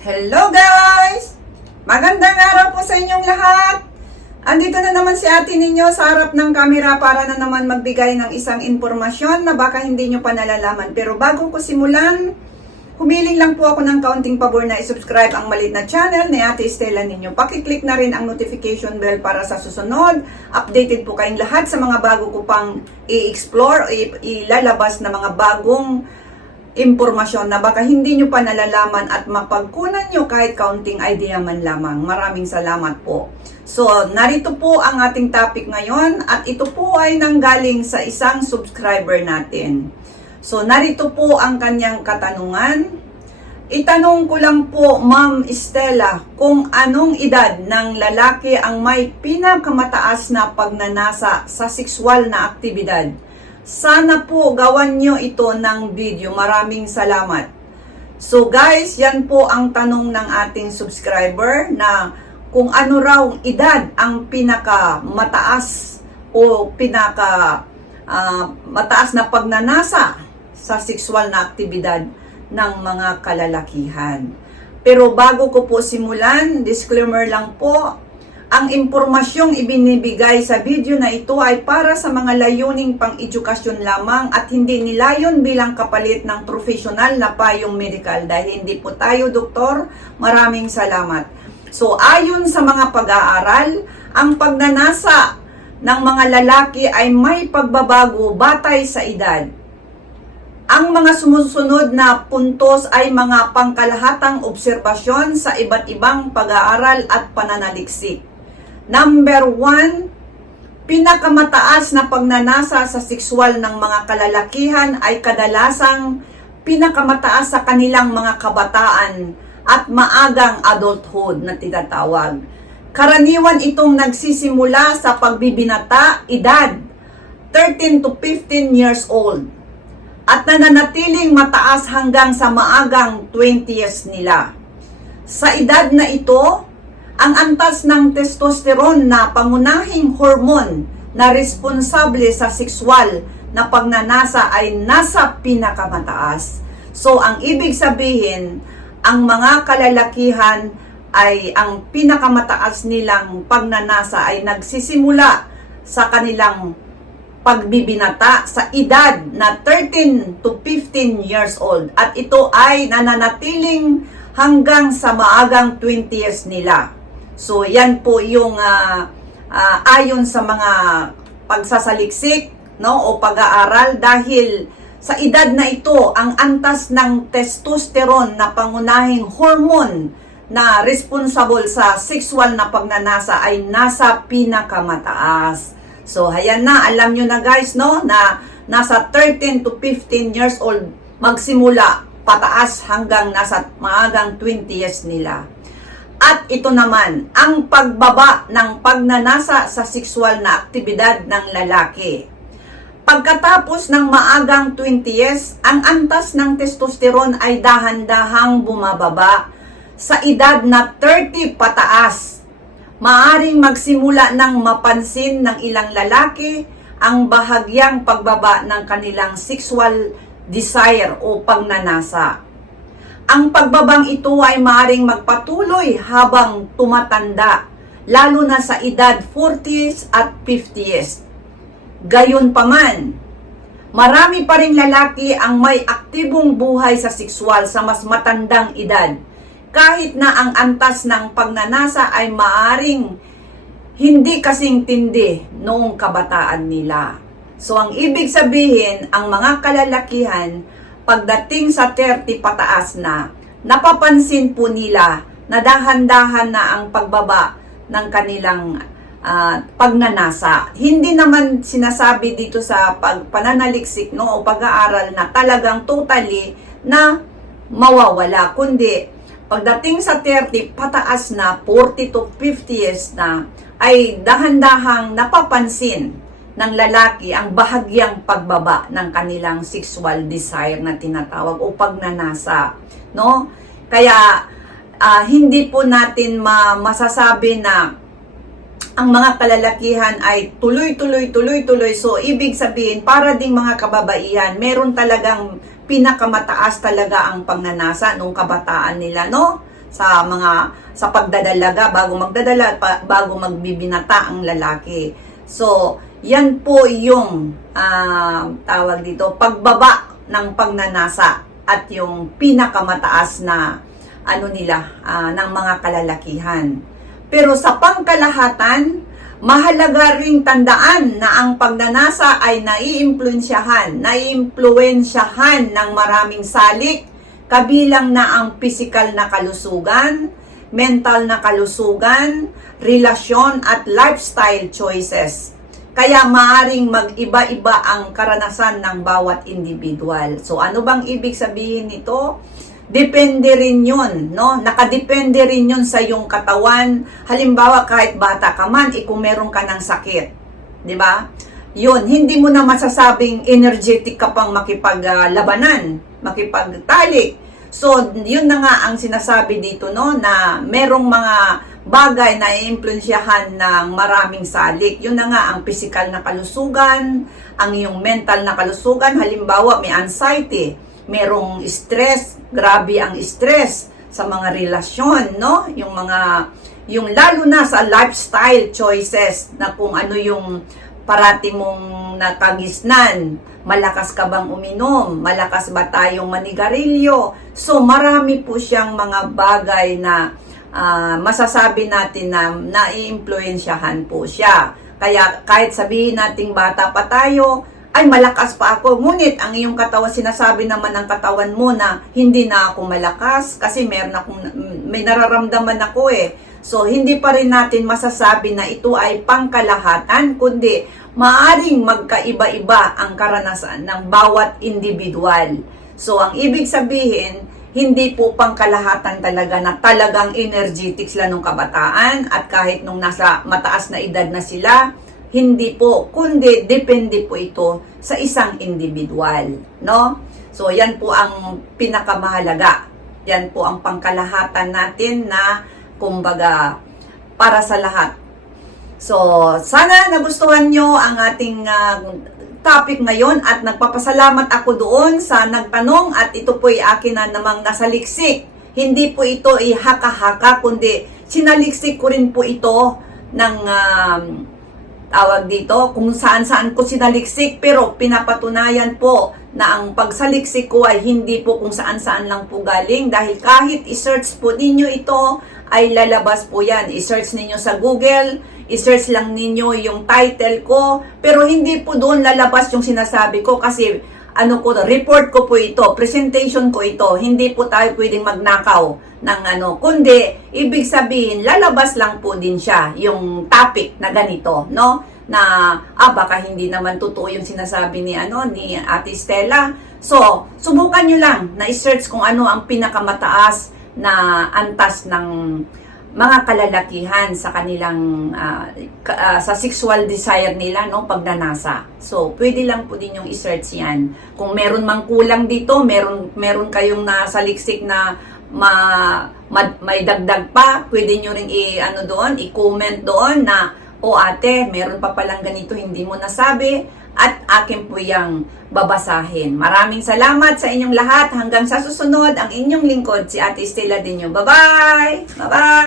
Hello guys! Magandang araw po sa inyong lahat! Andito na naman si ate ninyo sa harap ng kamera para na naman magbigay ng isang informasyon na baka hindi nyo pa nalalaman. Pero bago ko simulan, humiling lang po ako ng kaunting pabor na isubscribe ang malit na channel ni Ate Estela ninyo. Pakiclick na rin ang notification bell para sa susunod. Updated po kayong lahat sa mga bago ko pang i-explore, i- ilalabas na mga bagong impormasyon na baka hindi nyo pa nalalaman at mapagkunan nyo kahit kaunting idea man lamang. Maraming salamat po. So, narito po ang ating topic ngayon at ito po ay nanggaling sa isang subscriber natin. So, narito po ang kanyang katanungan. Itanong ko lang po, Ma'am Estela, kung anong edad ng lalaki ang may pinakamataas na pagnanasa sa sexual na aktibidad. Sana po gawan nyo ito ng video. Maraming salamat. So guys, yan po ang tanong ng ating subscriber na kung ano raw edad ang pinaka mataas o pinaka ah, mataas na pagnanasa sa sexual na aktibidad ng mga kalalakihan. Pero bago ko po simulan, disclaimer lang po, ang impormasyong ibinibigay sa video na ito ay para sa mga layuning pang-edukasyon lamang at hindi nilayon bilang kapalit ng profesional na payong medical dahil hindi po tayo doktor. Maraming salamat. So ayon sa mga pag-aaral, ang pagnanasa ng mga lalaki ay may pagbabago batay sa edad. Ang mga sumusunod na puntos ay mga pangkalahatang obserbasyon sa iba't ibang pag-aaral at pananaliksik. Number one, pinakamataas na pagnanasa sa sexual ng mga kalalakihan ay kadalasang pinakamataas sa kanilang mga kabataan at maagang adulthood na tinatawag. Karaniwan itong nagsisimula sa pagbibinata edad 13 to 15 years old at nananatiling mataas hanggang sa maagang 20s nila. Sa edad na ito, ang antas ng testosterone na pangunahing hormone na responsable sa sexual na pagnanasa ay nasa pinakamataas. So, ang ibig sabihin, ang mga kalalakihan ay ang pinakamataas nilang pagnanasa ay nagsisimula sa kanilang pagbibinata sa edad na 13 to 15 years old at ito ay nananatiling hanggang sa maagang 20 years nila. So yan po yung ah, ah, ayon sa mga pagsasaliksik no o pag-aaral dahil sa edad na ito ang antas ng testosterone na pangunahing hormone na responsible sa sexual na pagnanasa ay nasa pinakamataas. So, hayan na, alam nyo na guys, no, na nasa 13 to 15 years old magsimula pataas hanggang nasa maagang 20 years nila. At ito naman, ang pagbaba ng pagnanasa sa sexual na aktibidad ng lalaki. Pagkatapos ng maagang 20s, ang antas ng testosterone ay dahan-dahang bumababa sa edad na 30 pataas. Maaring magsimula ng mapansin ng ilang lalaki ang bahagyang pagbaba ng kanilang sexual desire o pagnanasa. Ang pagbabang ito ay maaring magpatuloy habang tumatanda, lalo na sa edad 40s at 50s. Gayon paman, marami pa rin lalaki ang may aktibong buhay sa sexual sa mas matandang edad, kahit na ang antas ng pagnanasa ay maaring hindi kasing tindi noong kabataan nila. So ang ibig sabihin, ang mga kalalakihan, pagdating sa 30 pataas na, napapansin po nila na dahan-dahan na ang pagbaba ng kanilang ah, pagnanasa. Hindi naman sinasabi dito sa pagpananaliksik no, o pag-aaral na talagang totally na mawawala, kundi pagdating sa 30, pataas na, 40 to 50 years na, ay dahan-dahang napapansin ng lalaki ang bahagyang pagbaba ng kanilang sexual desire na tinatawag o pagnanasa, no? Kaya ah, hindi po natin ma- masasabi na ang mga kalalakihan ay tuloy-tuloy, tuloy-tuloy. So, ibig sabihin, para ding mga kababaihan, meron talagang pinakamataas talaga ang pagnanasa nung kabataan nila, no? sa mga sa pagdadalaga bago magdadala pa, bago magbibinata ang lalaki. So, yan po yung ah, tawag dito, pagbaba ng pagnanasa at yung pinakamataas na ano nila ah, ng mga kalalakihan. Pero sa pangkalahatan, mahalaga ring tandaan na ang pagnanasa ay naiimpluensyahan, naiimpluensyahan ng maraming salik, kabilang na ang physical na kalusugan, mental na kalusugan, relasyon at lifestyle choices. Kaya maaring mag-iba-iba ang karanasan ng bawat individual. So ano bang ibig sabihin nito? Depende rin yun, no? Nakadepende rin yun sa iyong katawan. Halimbawa, kahit bata ka man, eh, kung meron ka ng sakit. Di ba? Yun, hindi mo na masasabing energetic ka pang makipaglabanan, makipagtalik. So, yun na nga ang sinasabi dito, no? Na merong mga bagay na iimpluensyahan ng maraming salik. Yun na nga ang physical na kalusugan, ang iyong mental na kalusugan. Halimbawa, may anxiety, merong stress, grabe ang stress sa mga relasyon, no? Yung mga yung lalo na sa lifestyle choices na kung ano yung parati mong nakagisnan. Malakas ka bang uminom? Malakas ba tayong manigarilyo? So marami po siyang mga bagay na ah, masasabi natin na naiimpluensyahan po siya. Kaya kahit sabihin nating bata pa tayo, ay malakas pa ako. Ngunit ang iyong katawan, sinasabi naman ng katawan mo na hindi na ako malakas kasi meron akong, may nararamdaman ako eh. So, hindi pa rin natin masasabi na ito ay pangkalahatan, kundi maaring magkaiba-iba ang karanasan ng bawat individual. So, ang ibig sabihin, hindi po pangkalahatan talaga na talagang energetic sila nung kabataan at kahit nung nasa mataas na edad na sila, hindi po, kundi depende po ito sa isang individual, no? So, yan po ang pinakamahalaga. Yan po ang pangkalahatan natin na, kumbaga, para sa lahat. So, sana nagustuhan nyo ang ating ah, topic ngayon at nagpapasalamat ako doon sa nagtanong at ito po ay akin na namang nasaliksik. Hindi po ito ihaka-haka, kundi sinaliksik ko rin po ito ng um, tawag dito, kung saan-saan ko sinaliksik, pero pinapatunayan po na ang pagsaliksik ko ay hindi po kung saan-saan lang po galing dahil kahit i-search po ninyo ito, ay lalabas po yan. I-search ninyo sa Google, i-search lang ninyo yung title ko, pero hindi po doon lalabas yung sinasabi ko kasi ano ko, report ko po ito, presentation ko ito, hindi po tayo pwedeng magnakaw ng ano, kundi ibig sabihin, lalabas lang po din siya yung topic na ganito, no? Na, ah, baka hindi naman totoo yung sinasabi ni, ano, ni Ate Stella. So, subukan nyo lang na i-search kung ano ang pinakamataas na antas ng mga kalalakihan sa kanilang ah, ka- ah, sa sexual desire nila no pagnanasa. So, pwede lang po din yung i-search 'yan. Kung meron mang kulang dito, meron meron kayong nasaliksik na ma, ma- may dagdag pa, pwede nyo ring i ano doon, i-comment doon na o ate, meron pa palang ganito hindi mo nasabi at akin po yung babasahin. Maraming salamat sa inyong lahat. Hanggang sa susunod, ang inyong lingkod, si Ate Stella Dinyo. Bye-bye! Bye-bye!